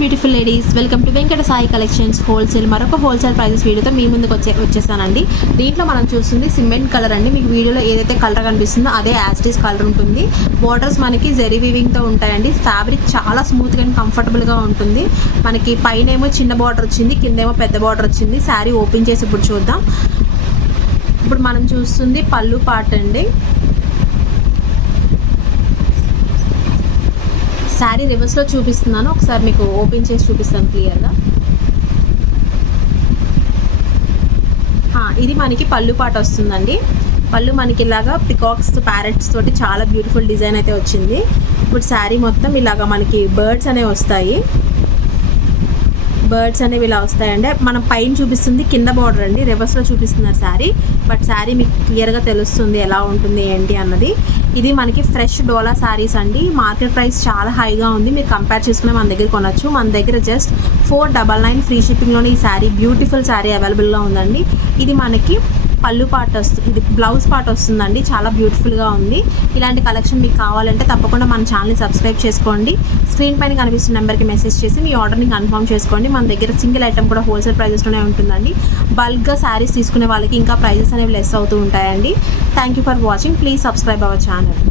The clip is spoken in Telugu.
Beautiful ladies, welcome to Venkata Sai collections wholesale. మరొక హోల్సేల్ ప్రైజెస్ వీడియోతో మీ ముందుకు వచ్చేసానండి. దీంట్లో మనం చూస్తుంది సిమెంట్ కలర్ అండి. మీకు వీడియోలో ఏదైతే కలర్ కనిపిస్తుందో అదే యాస్టీస్ కలర్ ఉంటుంది. బోర్డర్స్ మనకి జెరీ వీవింగ్తో ఉంటాయండి. ఫ్యాబ్రిక్ చాలా స్మూత్గా అండ్ కంఫర్టబుల్గా ఉంటుంది. మనకి పైన ఏమో చిన్న బార్డర్ వచ్చింది, కిందేమో పెద్ద బార్డర్ వచ్చింది. శారీ ఓపెన్ చేసి ఇప్పుడు చూద్దాం. ఇప్పుడు మనం చూస్తుంది పళ్ళు పార్ట్ అండి. శారీ రివర్స్లో చూపిస్తున్నాను, ఒకసారి మీకు ఓపెన్ చేసి చూపిస్తాను క్లియర్గా. ఇది మనకి పళ్ళు పాట వస్తుందండి. పళ్ళు మనకి ఇలాగా పికాక్స్ ప్యారెట్స్ తోటి చాలా బ్యూటిఫుల్ డిజైన్ అయితే వచ్చింది. ఇప్పుడు శారీ మొత్తం ఇలాగా మనకి బర్డ్స్ అనేవి వస్తాయి. బర్డ్స్ అనేవి ఇలా వస్తాయండి. మనం పైన చూపిస్తుంది కింద బార్డర్ అండి, రివర్స్లో చూపిస్తున్నారు శారీ. బట్ శారీ మీకు క్లియర్గా తెలుస్తుంది ఎలా ఉంటుంది ఏంటి అన్నది. ఇది మనకి ఫ్రెష్ డోలా శారీస్ అండి. మార్కెట్ ప్రైస్ చాలా హైగా ఉంది. మీరు కంపేర్ చేసుకుని మన దగ్గర కొనొచ్చు. మన దగ్గర జస్ట్ 499 ఫ్రీ షిప్పింగ్లోనే ఈ శారీ, బ్యూటిఫుల్ శారీ అవైలబుల్గా ఉందండి. ఇది మనకి పళ్ళు పార్ట్ వస్తుంది, ఇది బ్లౌజ్ పార్ట్ వస్తుందండి. చాలా బ్యూటిఫుల్గా ఉంది. ఇలాంటి కలెక్షన్ మీకు కావాలంటే తప్పకుండా మన ఛానల్ని సబ్స్క్రైబ్ చేసుకోండి. స్క్రీన్ పైన కనిపిస్తున్న నెంబర్కి మెసేజ్ చేసి మీ ఆర్డర్ని కన్ఫర్మ్ చేసుకోండి. మన దగ్గర సింగిల్ ఐటమ్ కూడా హోల్సేల్ ప్రైజెస్లోనే ఉంటుందండి. బల్క్గా శారీస్ తీసుకునే వాళ్ళకి ఇంకా ప్రైజెస్ అనేవి లెస్ అవుతూ ఉంటాయండి. Thank you for watching. Please subscribe our channel.